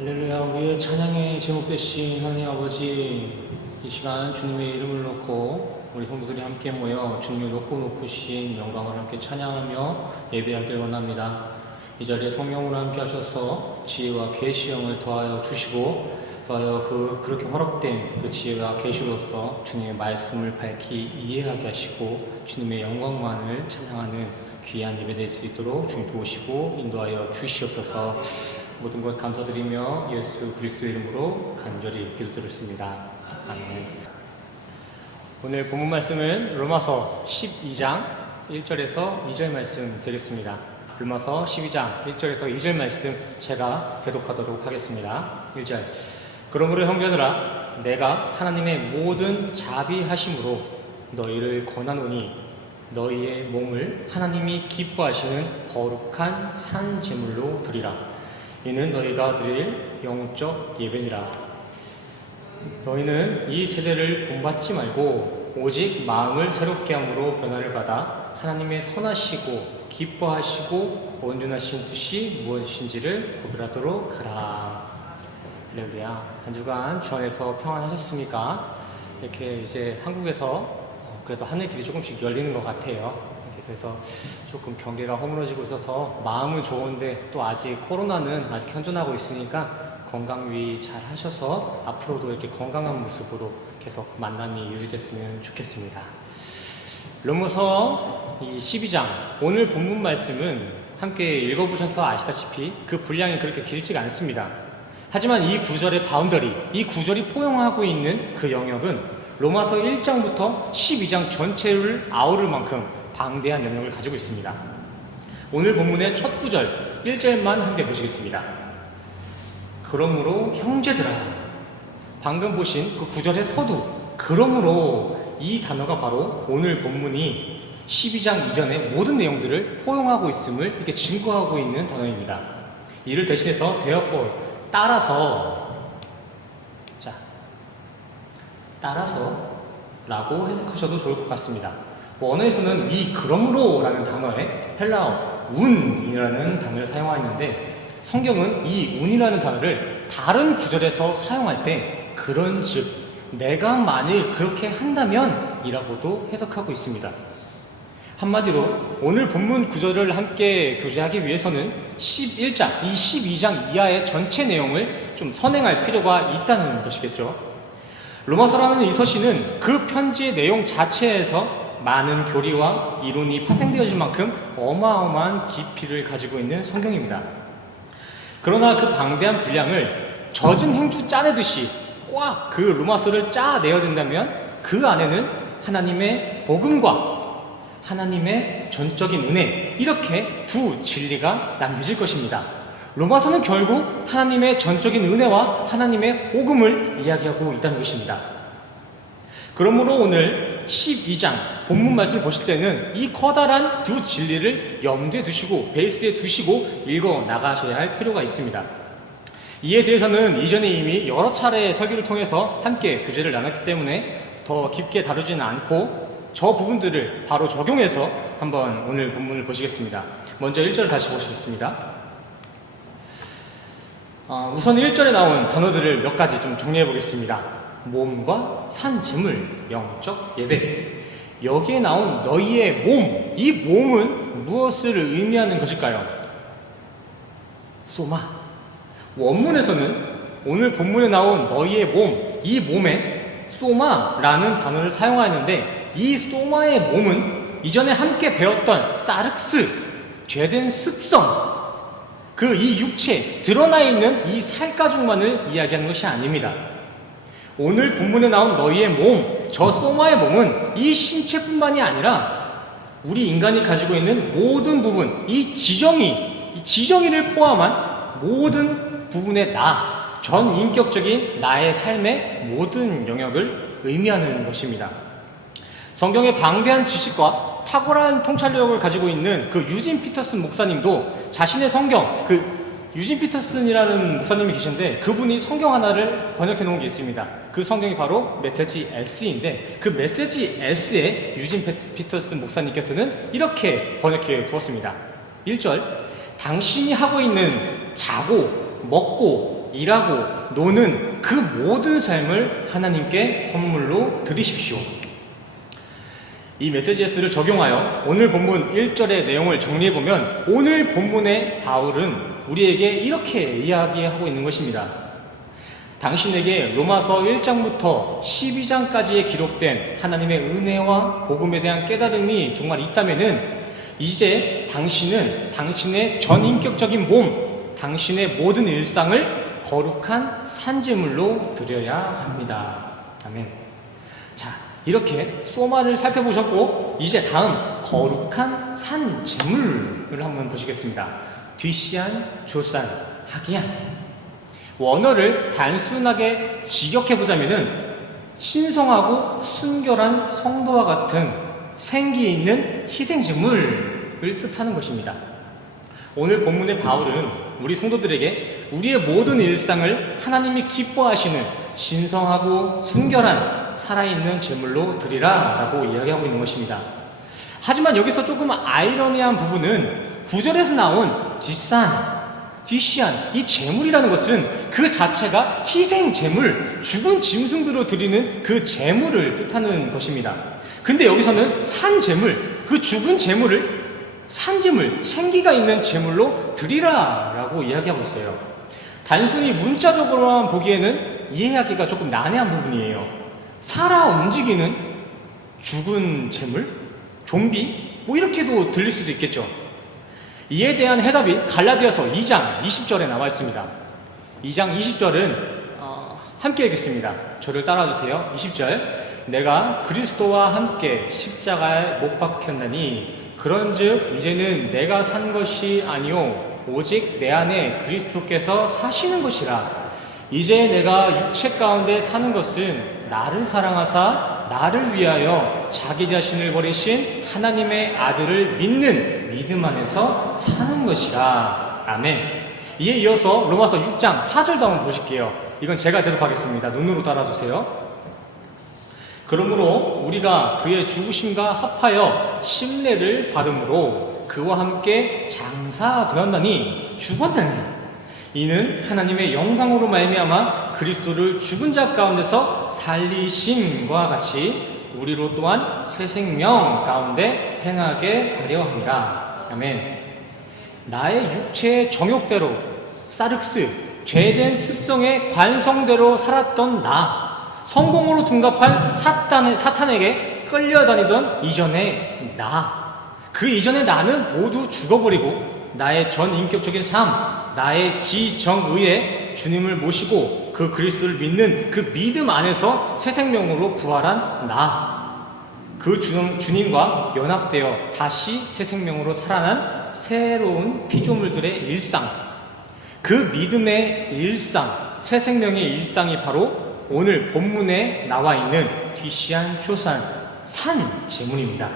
할렐루야. 우리의 찬양의 제목 되신 하나님 아버지, 이 시간 주님의 이름을 놓고 우리 성도들이 함께 모여 주님의 높고 높으신 영광을 함께 찬양하며 예배하길 원합니다. 이 자리에 성령으로 함께 하셔서 지혜와 계시형을 더하여 주시고, 더하여 그렇게 허락된 그 지혜와 계시로서 주님의 말씀을 밝히 이해하게 하시고 주님의 영광만을 찬양하는 귀한 예배 될 수 있도록 주님 도우시고 인도하여 주시옵소서. 모든 것 감사드리며 예수 그리스도의 이름으로 간절히 기도드렸습니다. 아멘. 오늘 본문 말씀은 로마서 12장 1절에서 2절 말씀 드리겠습니다. 로마서 12장 1절에서 2절 말씀 제가 대독하도록 하겠습니다. 1절. 그러므로 형제들아, 내가 하나님의 모든 자비하심으로 너희를 권하노니 너희의 몸을 하나님이 기뻐하시는 거룩한 산 제물로 드리라. 이는 너희가 드릴 영적 예배니라. 너희는 이 세대를 본받지 말고 오직 마음을 새롭게 함으로 변화를 받아 하나님의 선하시고 기뻐하시고 온전하신 뜻이 무엇인지를 구별하도록 하라. 할렐루야. 한 주간 주 안에서 평안하셨습니까? 이렇게 이제 한국에서 그래도 하늘길이 조금씩 열리는 것 같아요. 그래서 조금 경계가 허물어지고 있어서 마음은 좋은데 또 아직 코로나는 아직 현존하고 있으니까 건강 유의 잘 하셔서 앞으로도 이렇게 건강한 모습으로 계속 만남이 유지됐으면 좋겠습니다. 로마서 12장 오늘 본문 말씀은 함께 읽어보셔서 아시다시피 그 분량이 그렇게 길지가 않습니다. 하지만 이 구절의 바운더리, 이 구절이 포용하고 있는 그 영역은 로마서 1장부터 12장 전체를 아우를 만큼 방대한 영역을 가지고 있습니다. 오늘 본문의 첫 구절 1절만 함께 보시겠습니다. 그러므로 형제들아, 방금 보신 그 구절의 서두, 그러므로 이 단어가 바로 오늘 본문이 12장 이전의 모든 내용들을 포용하고 있음을 이렇게 증거하고 있는 단어입니다. 이를 대신해서 therefore, 따라서 라고 해석하셔도 좋을 것 같습니다. 원어에서는 이 그러므로 라는 단어에 헬라어 운이라는 단어를 사용하였는데 성경은 이 운이라는 단어를 다른 구절에서 사용할 때 그런 즉 내가 만일 그렇게 한다면 이라고도 해석하고 있습니다. 한마디로 오늘 본문 구절을 함께 교제하기 위해서는 11장, 이 12장 이하의 전체 내용을 좀 선행할 필요가 있다는 것이겠죠. 로마서라는 이 서신은 그 편지의 내용 자체에서 많은 교리와 이론이 파생되어질 만큼 어마어마한 깊이를 가지고 있는 성경입니다. 그러나 그 방대한 분량을 젖은 행주 짜내듯이 꽉 그 로마서를 짜내야 된다면 그 안에는 하나님의 복음과 하나님의 전적인 은혜, 이렇게 두 진리가 남겨질 것입니다. 로마서는 결국 하나님의 전적인 은혜와 하나님의 복음을 이야기하고 있다는 것입니다. 그러므로 오늘 12장 본문 말씀을 보실 때는 이 커다란 두 진리를 염두에 두시고 베이스에 두시고 읽어 나가셔야 할 필요가 있습니다. 이에 대해서는 이전에 이미 여러 차례의 설교를 통해서 함께 교제를 나눴기 때문에 더 깊게 다루지는 않고 저 부분들을 바로 적용해서 한번 오늘 본문을 보시겠습니다. 먼저 1절을 다시 보시겠습니다. 우선 1절에 나온 단어들을 몇 가지 좀 정리해 보겠습니다. 몸과 산 제물, 영적 예배. 여기에 나온 너희의 몸, 이 몸은 무엇을 의미하는 것일까요? 소마. 원문에서는 오늘 본문에 나온 너희의 몸, 이 몸에 소마라는 단어를 사용하였는데 이 소마의 몸은 이전에 함께 배웠던 사르크스, 죄된 습성, 그 이 육체, 드러나 있는 이 살가죽만을 이야기하는 것이 아닙니다. 오늘 본문에 나온 너희의 몸, 저 소마의 몸은 이 신체뿐만이 아니라 우리 인간이 가지고 있는 모든 부분, 이 지정의를 포함한 모든 부분의 나, 전 인격적인 나의 삶의 모든 영역을 의미하는 것입니다. 성경의 방대한 지식과 탁월한 통찰력을 가지고 있는 그 유진 피터슨 목사님도 자신의 성경, 유진 피터슨이라는 목사님이 계신데 그분이 성경 하나를 번역해 놓은 게 있습니다. 그 성경이 바로 메시지 S인데 그 메시지 S에 유진 피터슨 목사님께서는 이렇게 번역해 두었습니다. 1절, 당신이 하고 있는 자고, 먹고, 일하고 노는 그 모든 삶을 하나님께 헌물로 드리십시오. 이 메시지 S를 적용하여 오늘 본문 1절의 내용을 정리해보면 오늘 본문의 바울은 우리에게 이렇게 이야기하고 있는 것입니다. 당신에게 로마서 1장부터 12장까지에 기록된 하나님의 은혜와 복음에 대한 깨달음이 정말 있다면은 이제 당신은 당신의 전인격적인 몸, 당신의 모든 일상을 거룩한 산제물로 드려야 합니다. 아멘. 자, 이렇게 소마를 살펴보셨고 이제 다음 거룩한 산제물을 한번 보시겠습니다. 뒤시안, 조산, 하기안. 원어를 단순하게 직역해보자면은 신성하고 순결한 성도와 같은 생기 있는 희생제물을 뜻하는 것입니다. 오늘 본문의 바울은 우리 성도들에게 우리의 모든 일상을 하나님이 기뻐하시는 신성하고 순결한 살아있는 제물로 드리라 라고 이야기하고 있는 것입니다. 하지만 여기서 조금 아이러니한 부분은 9절에서 나온 뒤시안, 이 제물이라는 것은 그 자체가 희생 제물, 죽은 짐승들로 드리는 그 제물을 뜻하는 것입니다. 근데 여기서는 산 제물, 그 죽은 제물을 산제물, 생기가 있는 제물로 드리라 라고 이야기하고 있어요. 단순히 문자적으로만 보기에는 이해하기가 조금 난해한 부분이에요. 살아 움직이는 죽은 제물? 좀비? 뭐 이렇게도 들릴 수도 있겠죠. 이에 대한 해답이 갈라디아서 2장 20절에 나와 있습니다. 2장 20절은 함께 읽겠습니다. 저를 따라주세요. 20절. 내가 그리스도와 함께 십자가에 못 박혔나니 그런즉 이제는 내가 산 것이 아니요 오직 내 안에 그리스도께서 사시는 것이라. 이제 내가 육체 가운데 사는 것은 나를 사랑하사 나를 위하여 자기 자신을 버리신 하나님의 아들을 믿는 믿음 안에서 사는 것이라. 아멘. 이에 이어서 로마서 6장 4절도 한번 보실게요. 이건 제가 대독하겠습니다. 눈으로 따라주세요. 그러므로 우리가 그의 죽으심과 합하여 침례를 받음으로 그와 함께 장사되었나니 죽었나니 이는 하나님의 영광으로 말미암아 그리스도를 죽은 자 가운데서 살리심과 같이 우리로 또한 새 생명 가운데 행하게 하려 함이라. 아멘. 나의 육체의 정욕대로 사륵스, 죄된 습성의 관성대로 살았던 나, 성공으로 둔갑한 사탄에게 끌려다니던 이전의 나, 그 이전의 나는 모두 죽어버리고 나의 전인격적인 삶, 나의 지정의에 주님을 모시고 그 그리스도를 믿는 그 믿음 안에서 새 생명으로 부활한 나, 그 주님과 연합되어 다시 새 생명으로 살아난 새로운 피조물들의 일상, 그 믿음의 일상, 새 생명의 일상이 바로 오늘 본문에 나와 있는 뒤시안, 조산, 산 제물입니다.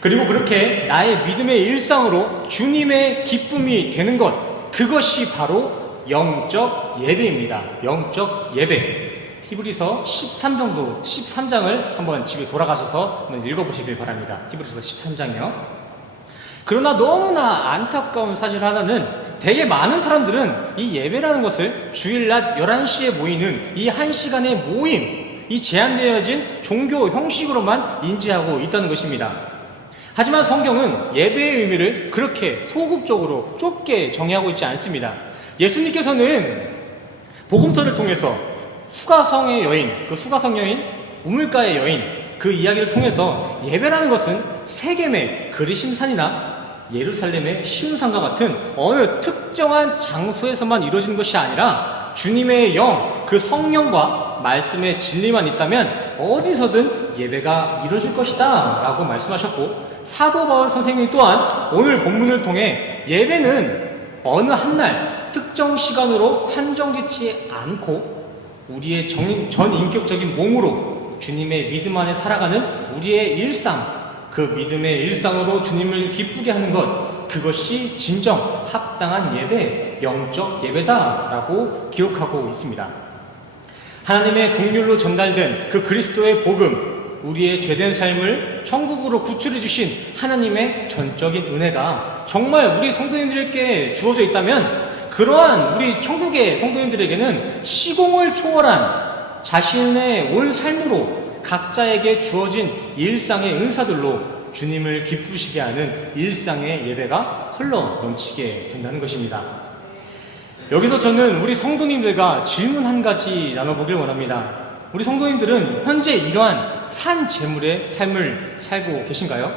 그리고 그렇게 나의 믿음의 일상으로 주님의 기쁨이 되는 것, 그것이 바로 영적 예배입니다. 영적 예배. 히브리서 13장을 한번 집에 돌아가셔서 한번 읽어보시길 바랍니다. 히브리서 13장이요. 그러나 너무나 안타까운 사실 하나는 되게 많은 사람들은 이 예배라는 것을 주일낮 11시에 모이는 이 1시간의 모임, 이 제한되어진 종교 형식으로만 인지하고 있다는 것입니다. 하지만 성경은 예배의 의미를 그렇게 소극적으로 좁게 정의하고 있지 않습니다. 예수님께서는 복음서를 통해서 수가성의 여인, 그 수가성 여인, 우물가의 여인, 그 이야기를 통해서 예배라는 것은 세겜의 그리심산이나 예루살렘의 시온산과 같은 어느 특정한 장소에서만 이루어지는 것이 아니라 주님의 영, 그 성령과 말씀의 진리만 있다면 어디서든 예배가 이루어질 것이다 라고 말씀하셨고, 사도 바울 선생님 또한 오늘 본문을 통해 예배는 어느 한날 특정 시간으로 한정짓지 않고 우리의 전인격적인 몸으로 주님의 믿음 안에 살아가는 우리의 일상, 그 믿음의 일상으로 주님을 기쁘게 하는 것, 그것이 진정 합당한 예배, 영적 예배다라고 기록하고 있습니다. 하나님의 긍휼로 전달된 그 그리스도의 복음, 우리의 죄된 삶을 천국으로 구출해 주신 하나님의 전적인 은혜가 정말 우리 성도님들께 주어져 있다면 그러한 우리 천국의 성도님들에게는 시공을 초월한 자신의 온 삶으로 각자에게 주어진 일상의 은사들로 주님을 기쁘시게 하는 일상의 예배가 흘러 넘치게 된다는 것입니다. 여기서 저는 우리 성도님들과 질문 한 가지 나눠보길 원합니다. 우리 성도님들은 현재 이러한 산 제물의 삶을 살고 계신가요?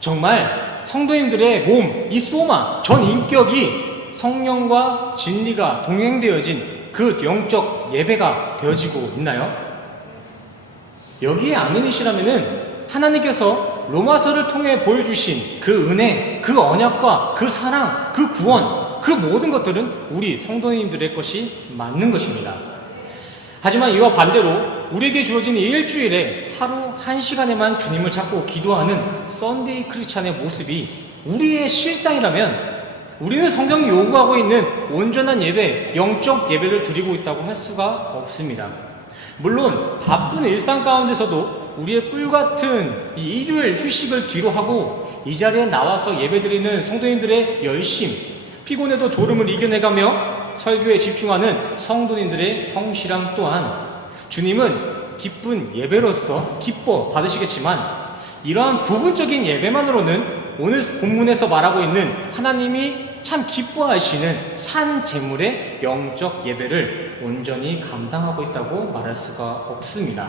정말 성도님들의 몸, 이 소마, 전 인격이 성령과 진리가 동행되어진 그 영적 예배가 되어지고 있나요? 여기에 아멘이시라면은 하나님께서 로마서를 통해 보여주신 그 은혜, 그 언약과 그 사랑, 그 구원, 그 모든 것들은 우리 성도님들의 것이 맞는 것입니다. 하지만 이와 반대로 우리에게 주어진 일주일에 하루 1시간에만 주님을 찾고 기도하는 썬데이 크리스찬의 모습이 우리의 실상이라면 우리는 성경이 요구하고 있는 온전한 예배, 영적 예배를 드리고 있다고 할 수가 없습니다. 물론 바쁜 일상 가운데서도 우리의 꿀같은 이 일요일 휴식을 뒤로 하고 이 자리에 나와서 예배드리는 성도님들의 열심, 피곤해도 졸음을 이겨내가며 설교에 집중하는 성도님들의 성실함 또한 주님은 기쁜 예배로서 기뻐 받으시겠지만 이러한 부분적인 예배만으로는 오늘 본문에서 말하고 있는 하나님이 참 기뻐하시는 산 제물의 영적 예배를 온전히 감당하고 있다고 말할 수가 없습니다.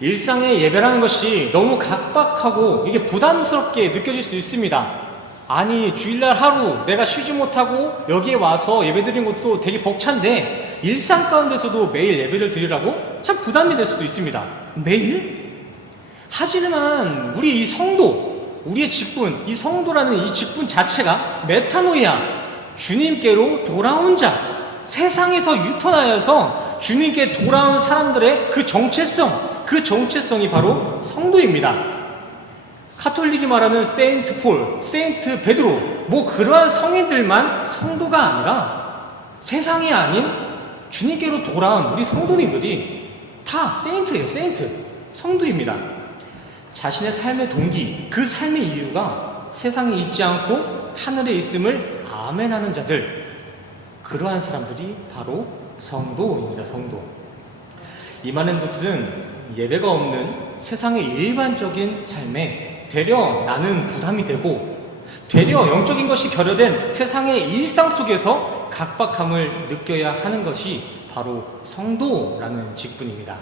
일상의 예배라는 것이 너무 각박하고 이게 부담스럽게 느껴질 수 있습니다. 아니, 주일날 하루 내가 쉬지 못하고 여기에 와서 예배드리는 것도 되게 벅찬데 일상 가운데서도 매일 예배를 드리라고? 참 부담이 될 수도 있습니다. 매일? 하지만 우리 이 성도, 우리의 직분, 이 성도라는 이 직분 자체가 메타노이아, 주님께로 돌아온 자, 세상에서 유턴하여서 주님께 돌아온 사람들의 그 정체성이 바로 성도입니다. 카톨릭이 말하는 세인트 폴, 세인트 베드로, 그러한 성인들만 성도가 아니라 세상이 아닌 주님께로 돌아온 우리 성도님들이 다 세인트예요. 성도입니다. 자신의 삶의 동기, 그 삶의 이유가 세상에 있지 않고 하늘에 있음을 아멘하는 자들, 그러한 사람들이 바로 성도입니다. 성도. 이 말은 뜻은 예배가 없는 세상의 일반적인 삶에 되려 나는 부담이 되고 되려 영적인 것이 결여된 세상의 일상 속에서 각박함을 느껴야 하는 것이 바로 성도라는 직분입니다.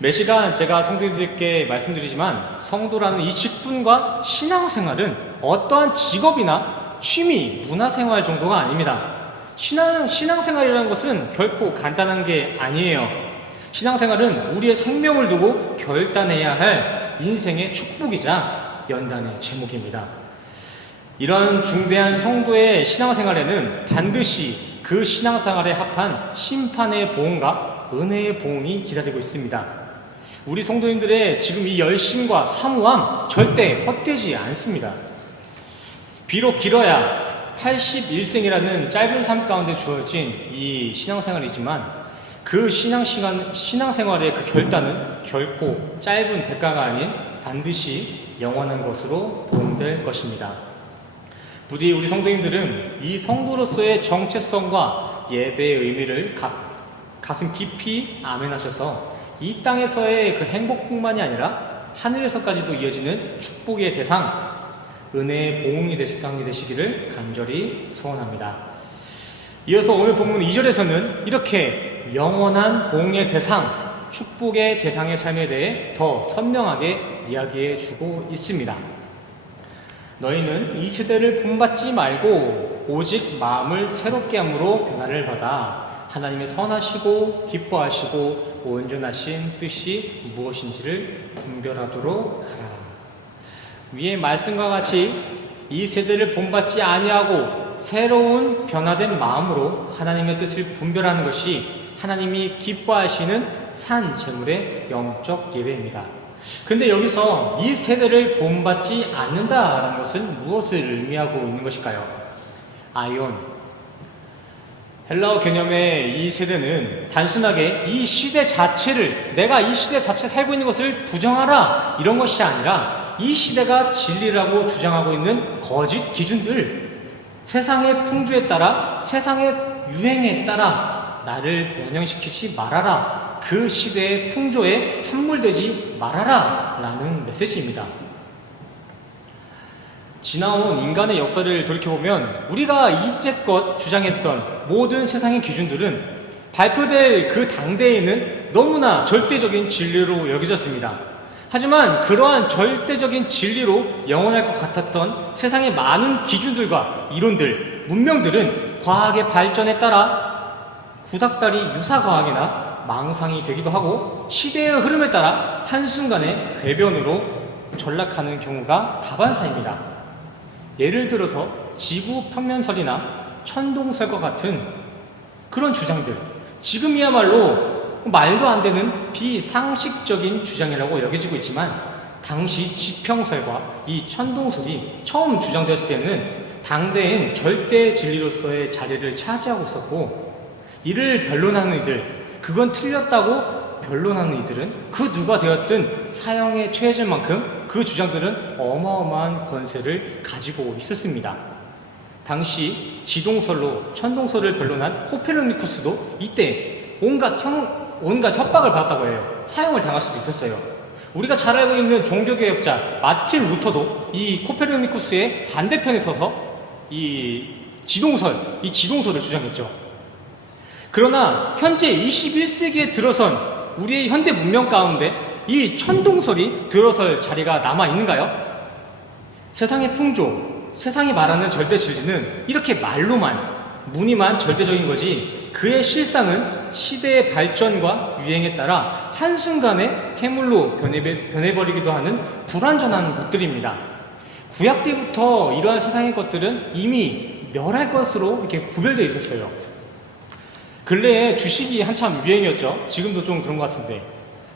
매 시간 제가 성도님들께 말씀드리지만 성도라는 이 직분과 신앙생활은 어떠한 직업이나 취미, 문화생활 정도가 아닙니다. 신앙생활이라는 것은 결코 간단한 게 아니에요. 신앙생활은 우리의 생명을 두고 결단해야 할 인생의 축복이자 연단의 제목입니다. 이런 중대한 성도의 신앙생활에는 반드시 그 신앙생활에 합한 심판의 보응과 은혜의 보응이 기다리고 있습니다. 우리 성도님들의 지금 이 열심과 사모함 절대 헛되지 않습니다. 비록 길어야 81생이라는 짧은 삶 가운데 주어진 이 신앙생활이지만 그 신앙생활의 그 결단은 결코 짧은 대가가 아닌 반드시 영원한 것으로 보응될 것입니다. 부디 우리 성도님들은 이 성도로서의 정체성과 예배의 의미를 가슴 깊이 아멘하셔서 이 땅에서의 그 행복뿐만이 아니라 하늘에서까지도 이어지는 축복의 대상, 은혜의 보응이 되시기를 간절히 소원합니다. 이어서 오늘 본문 2절에서는 이렇게 영원한 보응의 대상, 축복의 대상의 삶에 대해 더 선명하게 이야기해 주고 있습니다. 너희는 이 세대를 본받지 말고 오직 마음을 새롭게 함으로 변화를 받아 하나님의 선하시고 기뻐하시고 온전하신 뜻이 무엇인지를 분별하도록 하라. 위의 말씀과 같이 이 세대를 본받지 아니하고 새로운 변화된 마음으로 하나님의 뜻을 분별하는 것이 하나님이 기뻐하시는 산 제물의 영적 예배입니다. 근데 여기서 이 세대를 본받지 않는다라는 것은 무엇을 의미하고 있는 것일까요? 아이온. 헬라어 개념의 이 세대는 단순하게 이 시대 자체를, 내가 이 시대 자체에 살고 있는 것을 부정하라 이런 것이 아니라 이 시대가 진리라고 주장하고 있는 거짓 기준들, 세상의 풍조에 따라, 세상의 유행에 따라 나를 변형시키지 말아라. 그 시대의 풍조에 함몰되지 말아라. 라는 메시지입니다. 지나온 인간의 역사를 돌이켜보면 우리가 이제껏 주장했던 모든 세상의 기준들은 발표될 그 당대에는 너무나 절대적인 진리로 여겨졌습니다. 하지만 그러한 절대적인 진리로 영원할 것 같았던 세상의 많은 기준들과 이론들, 문명들은 과학의 발전에 따라 구닥다리 유사과학이나 망상이 되기도 하고 시대의 흐름에 따라 한순간에 궤변으로 전락하는 경우가 다반사입니다. 예를 들어서 지구 평면설이나 천동설과 같은 그런 주장들, 지금이야말로 말도 안 되는 비상식적인 주장이라고 여겨지고 있지만 당시 지평설과 이 천동설이 처음 주장되었을 때는 당대엔 절대 진리로서의 자리를 차지하고 있었고, 이를 변론하는 이들, 그건 틀렸다고 변론하는 이들은 그 누가 되었든 사형에 처해질 만큼 그 주장들은 어마어마한 권세를 가지고 있었습니다. 당시 지동설로 천동설을 변론한 코페르니쿠스도 이때 온갖 협박을 받았다고 해요. 사형을 당할 수도 있었어요. 우리가 잘 알고 있는 종교개혁자 마틴 루터도 이 코페르니쿠스의 반대편에 서서 이 지동설을 주장했죠. 그러나 현재 21세기에 들어선 우리의 현대 문명 가운데 이 천동설이 들어설 자리가 남아있는가요? 세상의 풍조, 세상이 말하는 절대 진리는 이렇게 말로만, 무늬만 절대적인 거지 그의 실상은 시대의 발전과 유행에 따라 한순간에 태물로 변해버리기도 하는 불완전한 것들입니다. 구약 때부터 이러한 세상의 것들은 이미 멸할 것으로 이렇게 구별되어 있었어요. 근래에 주식이 한참 유행이었죠. 지금도 좀 그런 것 같은데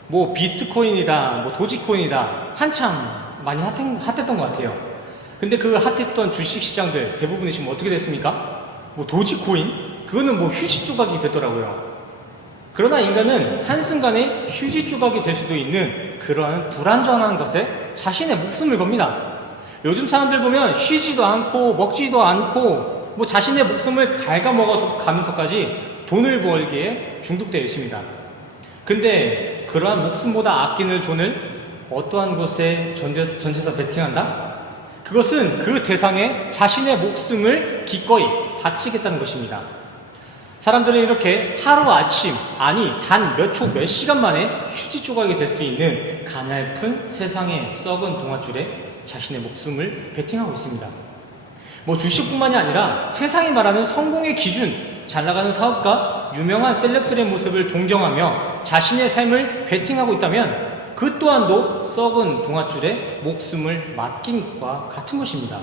뭐 비트코인이다, 뭐 도지코인이다 한참 많이 핫했던 것 같아요. 근데 그 핫했던 주식 시장들 대부분이 지금 어떻게 됐습니까? 뭐 도지코인? 그거는 뭐 휴지 조각이 됐더라고요. 그러나 인간은 한순간에 휴지 조각이 될 수도 있는 그러한 불안전한 것에 자신의 목숨을 겁니다. 요즘 사람들 보면 쉬지도 않고 먹지도 않고 뭐 자신의 목숨을 갉아먹어서 가면서까지 돈을 벌기에 중독되어 있습니다. 근데 그러한 목숨보다 아끼는 돈을 어떠한 곳에 전재산 베팅한다? 그것은 그 대상에 자신의 목숨을 기꺼이 바치겠다는 것입니다. 사람들은 이렇게 하루아침, 아니 단 몇 초, 몇 시간 만에 휴지 조각이 될 수 있는 가냘픈 세상의 썩은 동아줄에 자신의 목숨을 베팅하고 있습니다. 뭐 주식뿐만이 아니라 세상이 말하는 성공의 기준, 잘 나가는 사업가, 유명한 셀럽들의 모습을 동경하며 자신의 삶을 베팅하고 있다면 그 또한도 썩은 동아줄에 목숨을 맡긴 것과 같은 것입니다.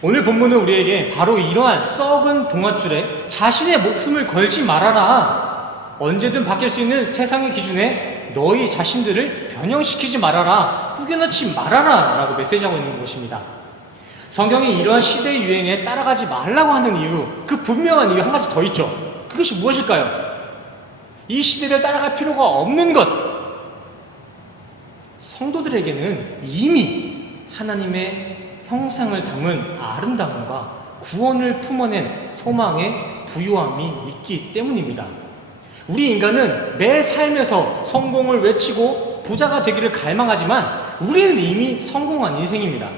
오늘 본문은 우리에게 바로 이러한 썩은 동아줄에 자신의 목숨을 걸지 말아라. 언제든 바뀔 수 있는 세상의 기준에 너희 자신들을 변형시키지 말아라. 꾸겨넣지 말아라. 라고 메시지하고 있는 것입니다. 성경이 이러한 시대의 유행에 따라가지 말라고 하는 이유, 그 분명한 이유 한 가지 더 있죠. 그것이 무엇일까요? 이 시대를 따라갈 필요가 없는 것. 성도들에게는 이미 하나님의 형상을 담은 아름다움과 구원을 품어낸 소망의 부요함이 있기 때문입니다. 우리 인간은 매 삶에서 성공을 외치고 부자가 되기를 갈망하지만 우리는 이미 성공한 인생입니다.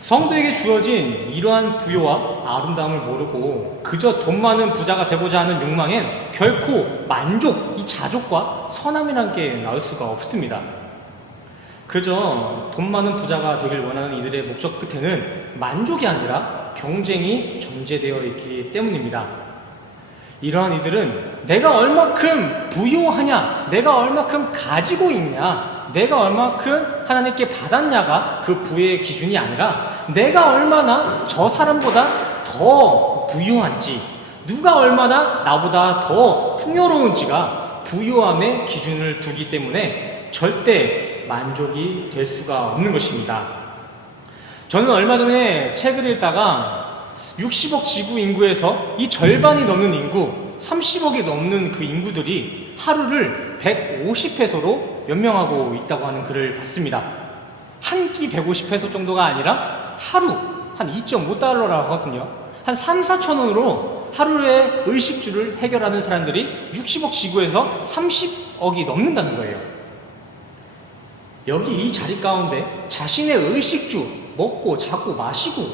성도에게 주어진 이러한 부요와 아름다움을 모르고 그저 돈 많은 부자가 되고자 하는 욕망엔 결코 만족, 이 자족과 선함이란 게 나올 수가 없습니다. 그저 돈 많은 부자가 되길 원하는 이들의 목적 끝에는 만족이 아니라 경쟁이 존재되어 있기 때문입니다. 이러한 이들은 내가 얼마큼 부유하냐, 내가 얼마큼 가지고 있냐, 내가 얼마큼 하나님께 받았냐가 그 부의 기준이 아니라 내가 얼마나 저 사람보다 더 부유한지, 누가 얼마나 나보다 더 풍요로운지가 부유함의 기준을 두기 때문에 절대 만족이 될 수가 없는 것입니다. 저는 얼마 전에 책을 읽다가 60억 지구 인구에서 이 절반이 넘는 인구, 30억이 넘는 그 인구들이 하루를 150회소로 연명하고 있다고 하는 글을 봤습니다. 한 끼 150회소 정도가 아니라 하루 한 2.5달러라고 하거든요. 한 3, 4천 원으로 하루에 의식주를 해결하는 사람들이 60억 지구에서 30억이 넘는다는 거예요. 여기 이 자리 가운데 자신의 의식주 먹고 자고 마시고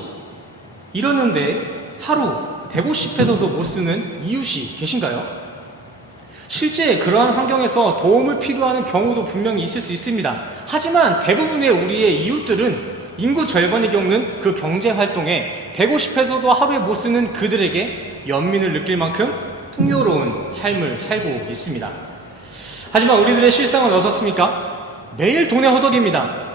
이러는데 하루 150회서도 못 쓰는 이웃이 계신가요? 실제 그러한 환경에서 도움을 필요하는 경우도 분명히 있을 수 있습니다. 하지만 대부분의 우리의 이웃들은 인구 절반이 겪는 그 경제활동에 150회서도 하루에 못 쓰는 그들에게 연민을 느낄 만큼 풍요로운 삶을 살고 있습니다. 하지만 우리들의 실상은 어떻습니까? 매일 돈에 허덕입니다.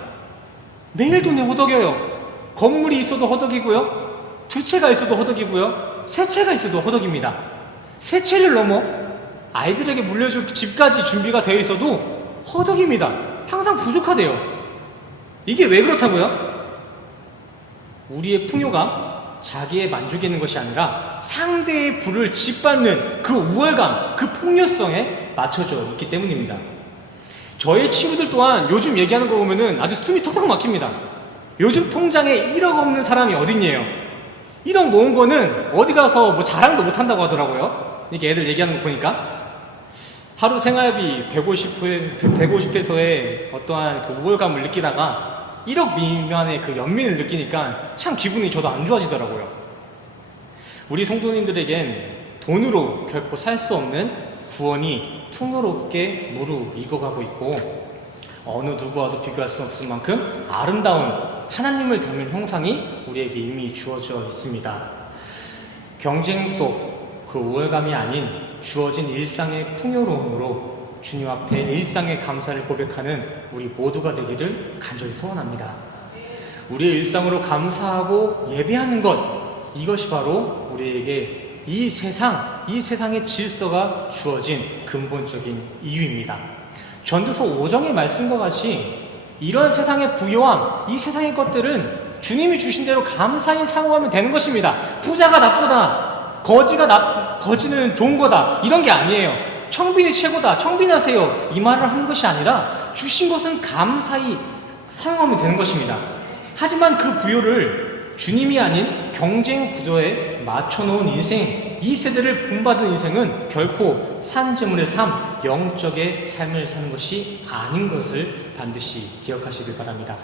매일 돈에 허덕여요. 건물이 있어도 허덕이고요. 두 채가 있어도 허덕이고요. 세 채가 있어도 허덕입니다. 세 채를 넘어 아이들에게 물려줄 집까지 준비가 되어 있어도 허덕입니다. 항상 부족하대요. 이게 왜 그렇다고요? 우리의 풍요가 자기의 만족이 있는 것이 아니라 상대의 부를 짓밟는 그 우월감, 그 폭력성에 맞춰져 있기 때문입니다. 저의 친구들 또한 요즘 얘기하는 거 보면은 아주 숨이 턱턱 막힙니다. 요즘 통장에 1억 없는 사람이 어딨냐요? 1억 모은 거는 어디 가서 뭐 자랑도 못 한다고 하더라고요. 이렇게 애들 얘기하는 거 보니까. 하루 생활비 150회소에 어떠한 그 우월감을 느끼다가 1억 미만의 그 연민을 느끼니까 참 기분이 저도 안 좋아지더라고요. 우리 성도님들에겐 돈으로 결코 살 수 없는 구원이 풍요롭게 무르익어가고 있고 어느 누구와도 비교할 수 없을 만큼 아름다운 하나님을 닮은 형상이 우리에게 이미 주어져 있습니다. 경쟁 속 그 우월감이 아닌 주어진 일상의 풍요로움으로 주님 앞에 일상의 감사를 고백하는 우리 모두가 되기를 간절히 소원합니다. 우리의 일상으로 감사하고 예배하는 것, 이것이 바로 우리에게 이 세상의 질서가 주어진 근본적인 이유입니다. 전도서 5장의 말씀과 같이 이런 세상의 부요함, 이 세상의 것들은 주님이 주신 대로 감사히 사용하면 되는 것입니다. 부자가 나쁘다, 거지는 좋은 거다, 이런 게 아니에요. 청빈이 최고다, 청빈하세요, 이 말을 하는 것이 아니라 주신 것은 감사히 사용하면 되는 것입니다. 하지만 그 부요를 주님이 아닌 경쟁 구조에 맞춰놓은 인생, 이 세대를 본받은 인생은 결코 산재물의 삶, 영적의 삶을 사는 것이 아닌 것을 반드시 기억하시길 바랍니다.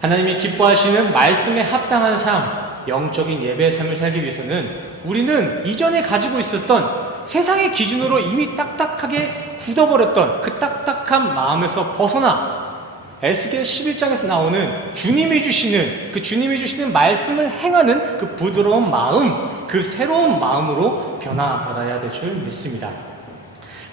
하나님이 기뻐하시는 말씀에 합당한 삶, 영적인 예배의 삶을 살기 위해서는 우리는 이전에 가지고 있었던 세상의 기준으로 이미 딱딱하게 굳어버렸던 그 딱딱한 마음에서 벗어나 에스겔 11장에서 나오는 주님이 주시는 말씀을 행하는 그 부드러운 마음, 그 새로운 마음으로 변화받아야 될 줄 믿습니다.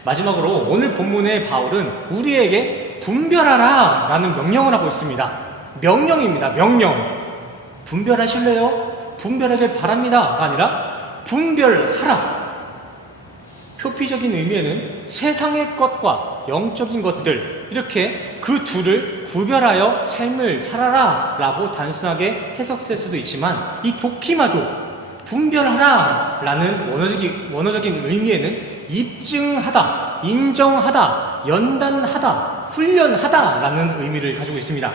마지막으로 오늘 본문의 바울은 우리에게 분별하라 라는 명령을 하고 있습니다. 명령입니다. 명령. 분별하실래요? 분별하길 바랍니다가 아니라 분별하라. 표피적인 의미에는 세상의 것과 영적인 것들, 이렇게 그 둘을 구별하여 삶을 살아라 라고 단순하게 해석될 수도 있지만, 이 도키마조, 분별하라 라는 원어적인 의미에는 입증하다, 인정하다, 연단하다, 훈련하다 라는 의미를 가지고 있습니다.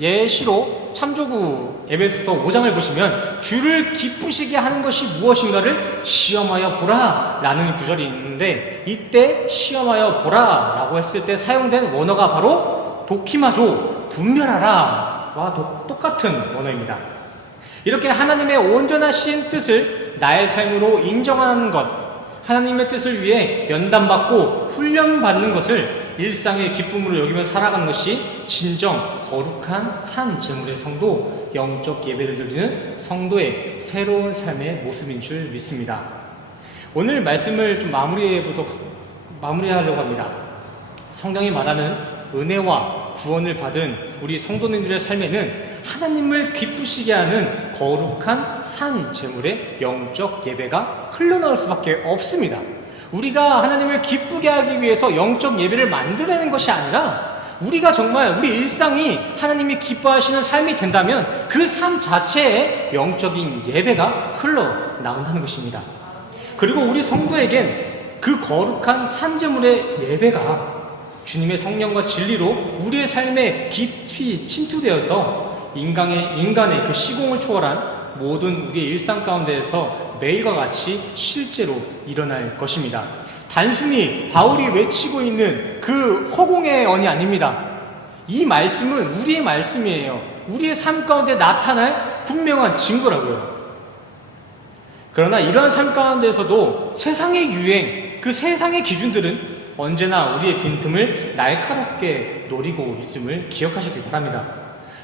예시로 참조구 에베소서 5장을 보시면 주를 기쁘시게 하는 것이 무엇인가를 시험하여 보라 라는 구절이 있는데, 이때 시험하여 보라 라고 했을 때 사용된 원어가 바로 도키마조, 분별하라 와 똑같은 원어입니다. 이렇게 하나님의 온전하신 뜻을 나의 삶으로 인정하는 것, 하나님의 뜻을 위해 연단받고 훈련받는 것을 일상의 기쁨으로 여기며 살아가는 것이 진정 거룩한 산 제물의 성도, 영적 예배를 드리는 성도의 새로운 삶의 모습인 줄 믿습니다. 오늘 말씀을 좀 마무리하려고 합니다. 성경이 말하는 은혜와 구원을 받은 우리 성도님들의 삶에는 하나님을 기쁘시게 하는 거룩한 산 제물의 영적 예배가 흘러나올 수밖에 없습니다. 우리가 하나님을 기쁘게 하기 위해서 영적 예배를 만들어내는 것이 아니라, 우리가 정말 우리 일상이 하나님이 기뻐하시는 삶이 된다면 그 삶 자체에 영적인 예배가 흘러나온다는 것입니다. 그리고 우리 성도에겐 그 거룩한 산제물의 예배가 주님의 성령과 진리로 우리의 삶에 깊이 침투되어서 인간의 그 시공을 초월한 모든 우리의 일상 가운데에서 매일과 같이 실제로 일어날 것입니다. 단순히 바울이 외치고 있는 그 허공의 언이 아닙니다. 이 말씀은 우리의 말씀이에요. 우리의 삶 가운데 나타날 분명한 증거라고요. 그러나 이러한 삶 가운데서도 세상의 유행, 그 세상의 기준들은 언제나 우리의 빈틈을 날카롭게 노리고 있음을 기억하시길 바랍니다.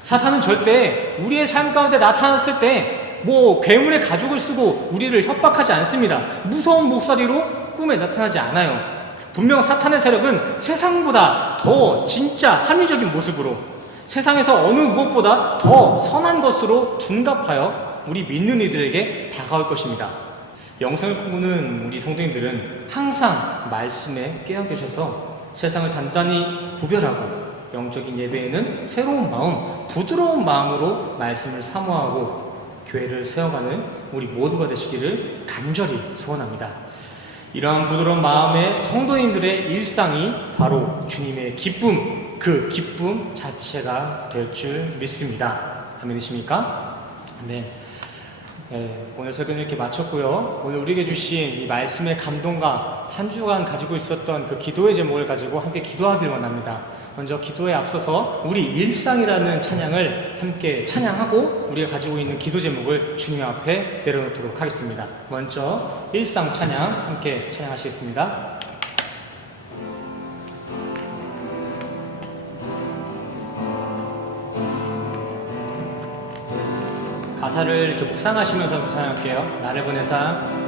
사탄은 절대 우리의 삶 가운데 나타났을 때 괴물의 가죽을 쓰고 우리를 협박하지 않습니다. 무서운 목소리로 꿈에 나타나지 않아요. 분명 사탄의 세력은 세상보다 더 진짜 합리적인 모습으로, 세상에서 어느 무엇보다 더 선한 것으로 둔갑하여 우리 믿는 이들에게 다가올 것입니다. 영성을 꿈꾸는 우리 성도님들은 항상 말씀에 깨어 계셔서 세상을 단단히 구별하고 영적인 예배에는 새로운 마음, 부드러운 마음으로 말씀을 사모하고 교회를 세워가는 우리 모두가 되시기를 간절히 소원합니다. 이러한 부드러운 마음의 성도님들의 일상이 바로 주님의 기쁨, 그 기쁨 자체가 될 줄 믿습니다. 아멘이십니까? 아멘. 오늘 설교는 이렇게 마쳤고요. 오늘 우리에게 주신 이 말씀의 감동과 한 주간 가지고 있었던 그 기도의 제목을 가지고 함께 기도하길 원합니다. 먼저 기도에 앞서서 우리 일상이라는 찬양을 함께 찬양하고 우리가 가지고 있는 기도 제목을 주님 앞에 내려놓도록 하겠습니다. 먼저 일상 찬양 함께 찬양하시겠습니다. 가사를 이렇게 묵상하시면서 찬양할게요. 나를 보낸 사람.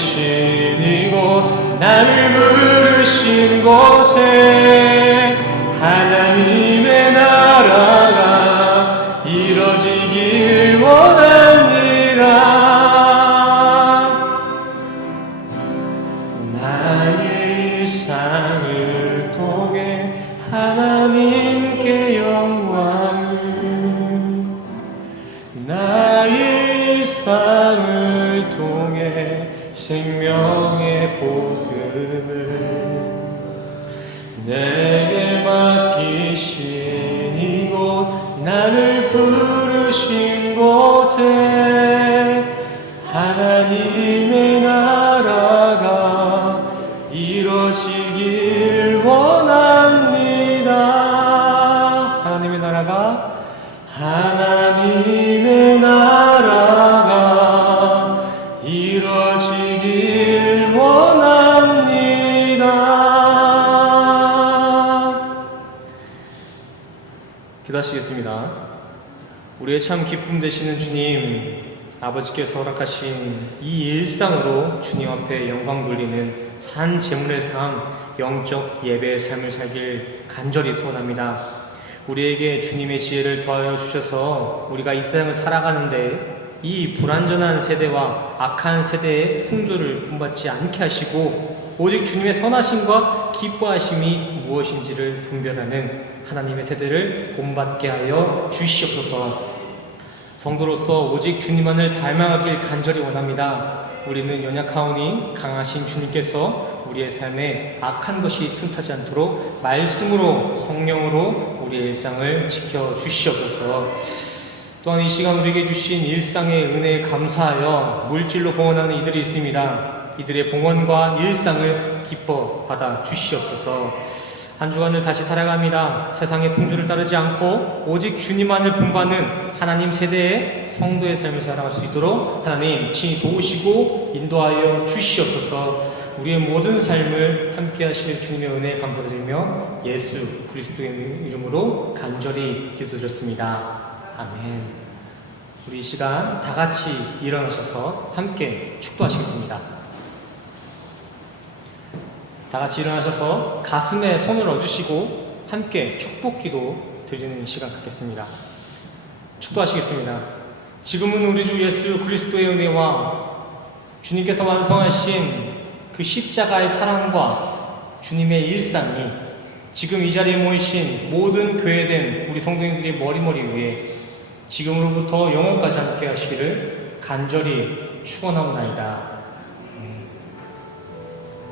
계신 이곳 나를 부르신 곳에 하나님의 나라가 이뤄지길 원합니다. 나의 일상을 통해 하나님께 영광을, 나의 일상을 통해 생명의 복음을 내게 맡기신 이곳 나를 부르신 곳에 하나님의 나라가 이루어지길 원합니다. 하나님의 나라가 이루어지길 원합니다. 기도하시겠습니다. 우리의 참 기쁨 되시는 주님, 아버지께서 허락하신 이 일상으로 주님 앞에 영광 돌리는 산 제물의 삶, 영적 예배의 삶을 살길 간절히 소원합니다. 우리에게 주님의 지혜를 더하여 주셔서 우리가 이 세상을 살아가는데 이 불완전한 세대와 악한 세대의 풍조를 본받지 않게 하시고 오직 주님의 선하심과 기뻐하심이 무엇인지를 분별하는 하나님의 세대를 본받게 하여 주시옵소서. 성도로서 오직 주님만을 닮아가길 간절히 원합니다. 우리는 연약하오니 강하신 주님께서 우리의 삶에 악한 것이 틈타지 않도록 말씀으로 성령으로 우리의 일상을 지켜주시옵소서. 또한 이 시간 우리에게 주신 일상의 은혜에 감사하여 물질로 봉헌하는 이들이 있습니다. 이들의 봉헌과 일상을 기뻐 받아 주시옵소서. 한 주간을 다시 살아갑니다. 세상의 풍조를 따르지 않고 오직 주님만을 본받는 하나님 세대의 성도의 삶을 살아갈 수 있도록 하나님 친히 도우시고 인도하여 주시옵소서. 우리의 모든 삶을 함께 하실 주님의 은혜에 감사드리며 예수 그리스도의 이름으로 간절히 기도드렸습니다. 아멘. 우리 이 시간 다 같이 일어나셔서 함께 축도하시겠습니다. 다 같이 일어나셔서 가슴에 손을 얹으시고 함께 축복기도 드리는 시간 갖겠습니다. 축도하시겠습니다. 지금은 우리 주 예수 그리스도의 은혜와 주님께서 완성하신 그 십자가의 사랑과 주님의 일상이 지금 이 자리에 모이신 모든 교회된 우리 성도님들의 머리머리 위에 지금으로부터 영원까지 함께 하시기를 간절히 축원하옵나이다.